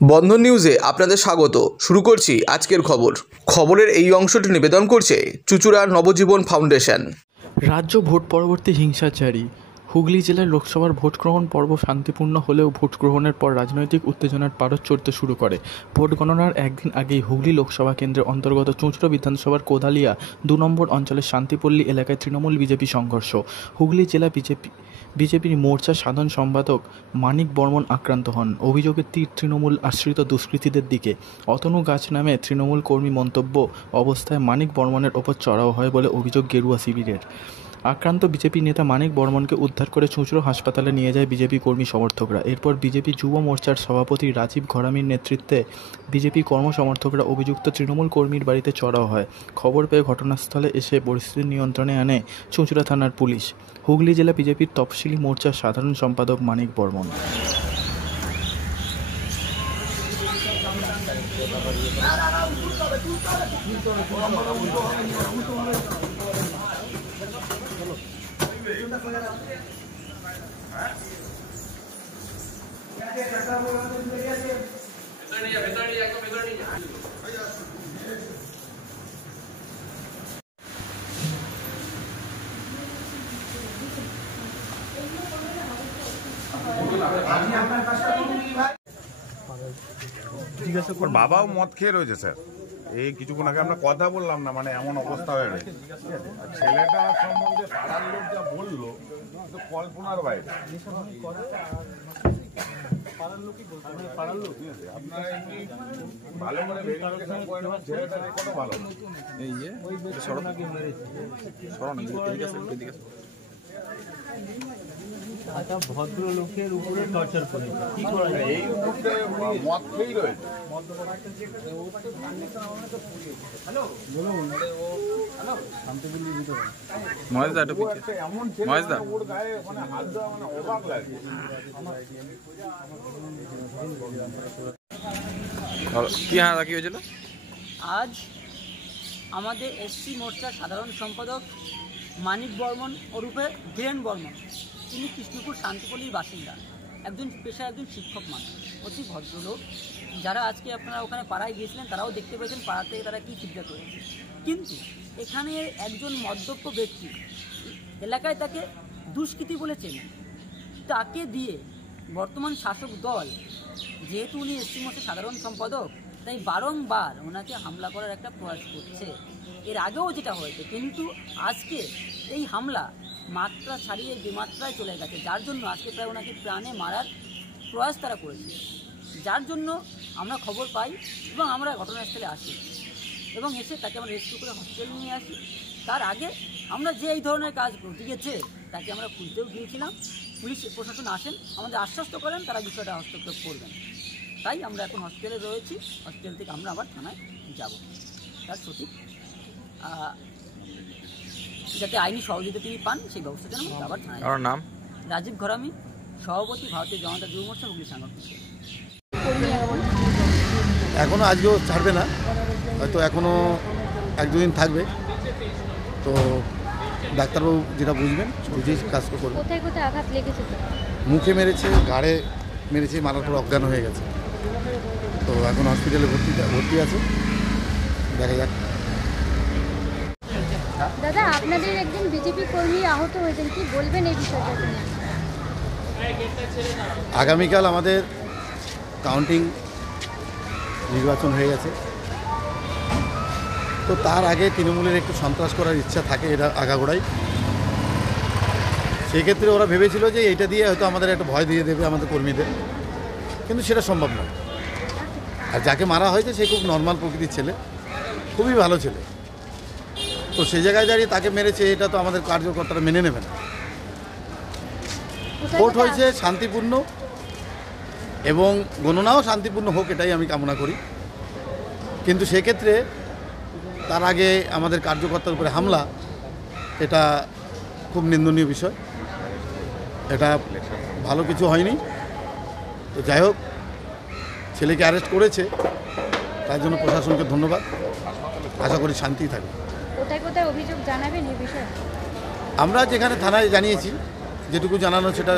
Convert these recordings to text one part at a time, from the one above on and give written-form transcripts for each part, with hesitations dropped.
বন্ধন নিউজে আপনাদের স্বাগত। শুরু করছি আজকের খবরের এই অংশটি নিবেদন করছে চুঁচুড়া নবজীবন ফাউন্ডেশন। রাজ্য ভোট পরবর্তী হিংসাচারী। হুগলি জেলার লোকসভার ভোট গ্রহণ পর্ব শান্তিপূর্ণ হলেও ভোট গ্রহণের পর রাজনৈতিক উত্তেজনার পারদ চড়তে শুরু করে। ভোট গণনার একদিন আগেই হুগলি লোকসভা কেন্দ্রের অন্তর্গত চুঁচুড়া বিধানসভার কোদালিয়া 2 নম্বর অঞ্চলের শান্তিপল্লী এলাকায় তৃণমূল বিজেপি সংঘর্ষ। হুগলি জেলা বিজেপির মোর্চার সাধারণ সম্পাদক মানিক বর্মন আক্রান্ত হন। অভিযোগের তীর তৃণমূল আশ্রিত দুষ্কৃতীদের দিকে। অতনু গাছ নামে তৃণমূল কর্মী মন্তব্য অবস্থায় মানিক বর্মনের ওপর চড়াও হয় বলে অভিযোগ গেরুয়া শিবিরের। আক্রান্ত বিজেপি নেতা মানিক বর্মনকে উদ্ধার করে চুঁচুড়া হাসপাতালে নিয়ে যায় বিজেপি কর্মী সমর্থকরা। এরপর বিজেপি যুব মোর্চার সভাপতি রাজীব ঘরামির নেতৃত্বে বিজেপি কর্মসমর্থকরা অভিযুক্ত তৃণমূল কর্মীর বাড়িতে চড়াও হয়। খবর পেয়ে ঘটনাস্থলে এসে পরিস্থিতি নিয়ন্ত্রণে আনে চুঁচুড়া থানার পুলিশ। হুগলি জেলা বিজেপির তফসিলি মোর্চার সাধারণ সম্পাদক মানিক বর্মন। বাবাও মদ খেয়ে রয়েছে স্যার। এই কিছুক্ষণ আগে আমরা কথা বললাম না, মানে এমন অবস্থা হয়ে রয়েছে। ছেলেটা সম্বন্ধে পাড়ার লোক যা বললো কল্পনার বাইরে। আপনারা এমনি ভালো করে ভেরিফিকেশন করে নেবেন, ছেলেটা রেকর্ডও ভালো। এই যে ভদ্রলোকের উপরে টর্চার করে কি করা যায়? এই মুহূর্তে মদ খেয়েই রয়েছে। এমন ছেলে ওর গায়ে মানে হাত দেওয়া মানে অবাক লাগে। কি হয়েছিল আজ? আমাদের এসসি মোর্চার সাধারণ সম্পাদক মানিক বর্মন ওরূপে ধীরেন বর্মন, তিনি কৃষ্ণপুর শান্তিপল্লীর বাসিন্দা, একজন পেশায় একজন শিক্ষক মানুষ, অতি ভদ্রলোক। যারা আজকে আপনারা ওখানে পাড়ায় গিয়েছিলেন তারাও দেখতে পেয়েছেন পাড়া থেকে তারা কী ফিডব্যাক করেছে। কিন্তু এখানে একজন মদ্যপ ব্যক্তি এলাকায় তাকে দুষ্কৃতী বলে চেনে, তাকে দিয়ে বর্তমান শাসক দল, যেহেতু উনি এসসি মোর্চার সাধারণ সম্পাদক, তাই বারংবার ওনাকে হামলা করার একটা প্রয়াস করছে। এর আগেও যেটা হয়েছে, কিন্তু আজকে এই হামলা মাত্রা ছাড়িয়ে বিমাত্রায় চলে গেছে, যার জন্য আজকে প্রায় ওনাকে প্রাণে মারার প্রয়াস তারা করেছে। যার জন্য আমরা খবর পাই এবং আমরা ঘটনাস্থলে আসি এবং এসে তাকে আমরা রেস্কিউ করে হসপিটালে নিয়ে আসি। তার আগে আমরা যে এই ধরনের কাজ ঘটিয়েছে তাকে আমরা খুঁজতেও গিয়েছিলাম। পুলিশ প্রশাসন আসেন, আমাদের আশ্বস্ত করেন তারা বিষয়টা হস্তক্ষেপ করবেন। তাই আমরা এখন হসপিটালে রয়েছি, হসপিটাল থেকে আমরা আবার থানায় যাব। তার সঠিক যাতে আইনি সহযোগিতা তিনি পান সেই ব্যবস্থা যেন আবার থানায়। আমার নাম রাজীব ঘরামি, সভাপতি ভারতীয় জনতা যুব মোর্চা হুগলি সাংগঠনিক। এখনও আজকেও ছাড়বে না, হয়তো এখনও 1-2 দিন থাকবে। তো ডাক্তারবাবু যেটা বুঝবেন বুঝেই কাজ করবেন। কোথায় কোথায় আঘাত লেগেছে? মুখে মেরেছে, ঘাড়ে মেরেছে, মারার পর অজ্ঞান হয়ে গেছে। তো এখন হসপিটালে ভর্তি আছে, দেখা যাক। দাদা, আপনাদের একজন বিজেপি কর্মী আহত হয়েছেন, কি বলবেন এই বিষয়টা নিয়ে? আগামীকাল আমাদের কাউন্টিং নির্বাচন হয়ে গেছে, তো তার আগে তৃণমূলের একটু সন্ত্রাস করার ইচ্ছা থাকে, এটা আগাগোড়াই। সেক্ষেত্রে ওরা ভেবেছিল যে এইটা দিয়ে হয়তো আমাদের একটা ভয় দিয়ে দেবে আমাদের কর্মীদের, কিন্তু সেটা সম্ভব নয়। আর যাকে মারা হয়েছে সে খুব নর্মাল প্রকৃতির ছেলে, খুবই ভালো ছেলে। তো সেই জায়গায় দাঁড়িয়ে তাকে মেরেছে, এটা তো আমাদের কার্যকর্তারা মেনে নেবে না। ভোট হয়েছে শান্তিপূর্ণ এবং গণনাও শান্তিপূর্ণ হোক, এটাই আমি কামনা করি। কিন্তু সেক্ষেত্রে তার আগে আমাদের কার্যকর্তার উপরে হামলা, এটা খুব নিন্দনীয় বিষয়, এটা ভালো কিছু হয়নি। তো যাই হোক, ছেলেকে অ্যারেস্ট করেছে, তার জন্য প্রশাসনকে ধন্যবাদ। আশা করি শান্তি থাকবে। কোথায় কোথায় অভিযোগ জানাবেন এই বিষয়ে? আমরা যেখানে থানায় জানিয়েছি, যেটুকু জানানো সেটা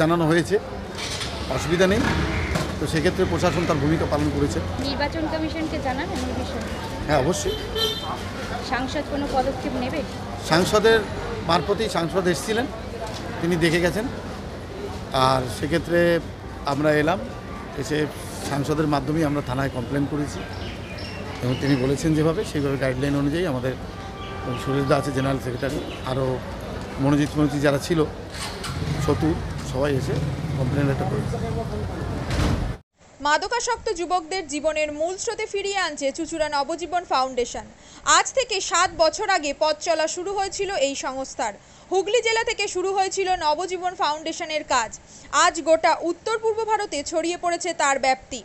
জানানো হয়েছে, অসুবিধা নেই। তো সেক্ষেত্রে প্রশাসন তার ভূমিকা পালন করেছে। নির্বাচন কমিশনকে জানান এই বিষয়ে? হ্যাঁ, অবশ্যই। সাংসদ কোনো পদক্ষেপ নেবে? সাংসদের মারফতেই সাংসদ এসেছিলেন, তিনি দেখে গেছেন। আর সেক্ষেত্রে আমরা এলাম, এসে সাংসদের মাধ্যমেই আমরা থানায় কমপ্লেন করেছি এবং তিনি বলেছেন যেভাবে সেইভাবে গাইডলাইন অনুযায়ী আমাদের সুরেশদা আছে জেনারেল সেক্রেটারি, আরও মনোজিৎ যারা ছিল, ছতু, সবাই এসে কমপ্লেন লেটার করেছে। মাদকাসক্ত যুবকদের জীবনের মূল স্রোতে ফিরিয়ে আনছে চুঁচুড়া নবজীবন ফাউন্ডেশন। আজ থেকে 7 বছর আগে পথ চলা শুরু হয়েছিল এই সংস্থার। হুগলি জেলা থেকে শুরু হয়েছিল নবজীবন ফাউন্ডেশনের কাজ। আজ গোটা উত্তর পূর্ব ভারতে ছড়িয়ে পড়েছে তার ব্যাপ্তি।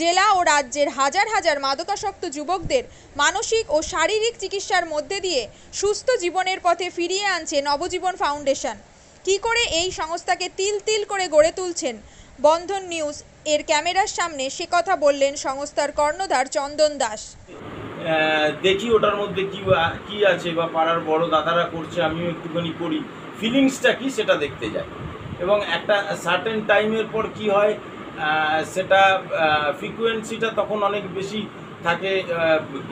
জেলা ও রাজ্যের হাজার হাজার মাদকাসক্ত যুবকদের মানসিক ও শারীরিক চিকিৎসার মধ্যে দিয়ে সুস্থ জীবনের পথে ফিরিয়ে আনছে নবজীবন ফাউন্ডেশন। কী করে এই সংস্থাকে তিল তিল করে গড়ে তুলছেন বন্ধন নিউজ এর ক্যামেরার সামনে, সে কথা বললেন সংস্থার কর্ণধার চন্দন দাস। দেখি ওটার মধ্যে কি আছে, বা পাড়ার বড় দাদারা করছে, আমিও একটুখানি করি, ফিলিংসটা কি সেটা দেখতে যাই। এবং একটা সার্টেন টাইমের পর কি হয়, সেটা ফ্রিকোয়েন্সিটা তখন অনেক বেশি থাকে,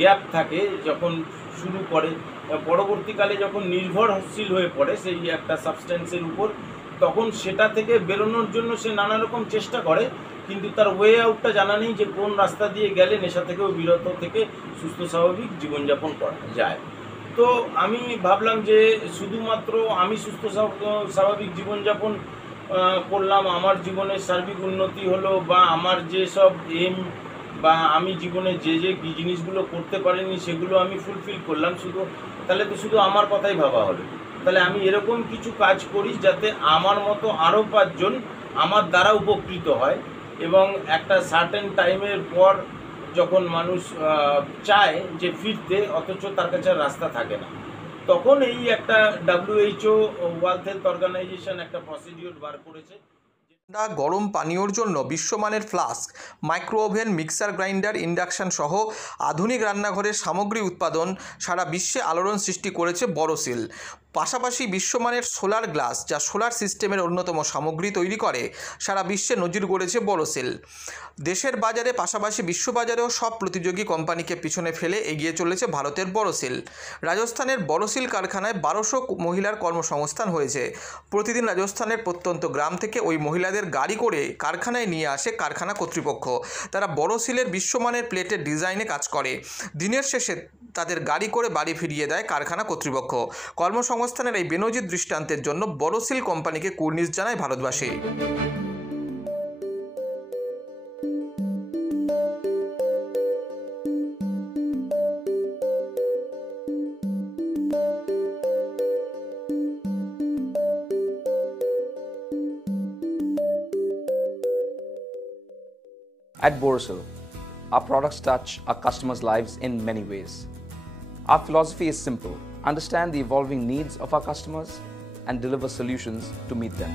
গ্যাপ থাকে যখন শুরু করে। পরবর্তীকালে যখন নির্ভরশীল হয়ে পড়ে সেই একটা সাবস্টেন্সের উপর, তখন সেটা থেকে বেরোনোর জন্য সে নানা রকম চেষ্টা করে, কিন্তু তার ওয়ে আউটটা জানা নেই যে কোন রাস্তা দিয়ে গেলে নেশা থেকেও বিরত থেকে সুস্থ স্বাভাবিক জীবনযাপন করা যায়। তো আমি ভাবলাম যে শুধুমাত্র আমি সুস্থ স্বাভাবিক জীবনযাপন করলাম, আমার জীবনের সার্বিক উন্নতি হলো, বা আমার যেসব এম বা আমি জীবনে যে জিনিসগুলো করতে পারিনি সেগুলো আমি ফুলফিল করলাম, তাহলে তো শুধু আমার কথাই ভাবা হলো। তাহলে আমি এরকম কিছু কাজ করি যাতে আমার মতো আরও 5 জন আমার দ্বারা উপকৃত হয়। এবং একটা সার্টেন টাইমের পর যখন মানুষ চায় যে ফিরতে, অথচ তার কাছে রাস্তা থাকে না, তখন এই একটা WHO ওয়ার্ল্ড হেলথ অর্গানাইজেশন একটা প্রসিডিওর বার করেছে। গরম পানীয়র জন্য বিশ্বমানের flask, micro oven, mixer grinder, induction সহ আধুনিক রান্নাঘরের সামগ্রী উৎপাদন সারা বিশ্বে আলোড়ন সৃষ্টি করেছে বোরোসিল। পাশাপাশি বিশ্বমানের সোলার গ্লাস, যা সোলার সিস্টেমের অন্যতম সামগ্রী তৈরি করে, সারা বিশ্বে নজির গড়েছে বোরোসিল। দেশের বাজারে পাশাপাশি বিশ্ববাজারেও সব প্রতিযোগী কোম্পানিকে পিছনে ফেলে এগিয়ে চলেছে ভারতের বোরোসিল। রাজস্থানের বোরোসিল কারখানায় 1200 মহিলার কর্মসংস্থান হয়েছে। প্রতিদিন রাজস্থানের প্রত্যন্ত গ্রাম থেকে ওই মহিলাদের গাড়ি করে কারখানায় নিয়ে আসে কারখানা কর্তৃপক্ষ। তারা বোরোসিলের বিশ্বমানের প্লেটের ডিজাইনে কাজ করে। দিনের শেষে তাদের গাড়ি করে বাড়ি ফিরিয়ে দেয় কারখানা কর্তৃপক্ষ। কর্মসংস্থানের এই বেনজির দৃষ্টান্তের জন্য বোরোসিল কোম্পানিকে কুর্নিশ জানায় ভারতবাসী। At Borosil, our products touch our customers' lives in many ways. Our philosophy is simple: understand the evolving needs of our customers and deliver solutions to meet them.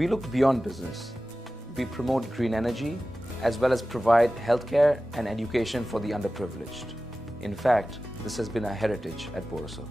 We look beyond business. We promote green energy as well as provide healthcare and education for the underprivileged. In fact, this has been our heritage at Borosil.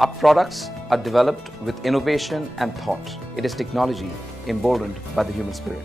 Our products are developed with innovation and thought. It is technology emboldened by the human spirit.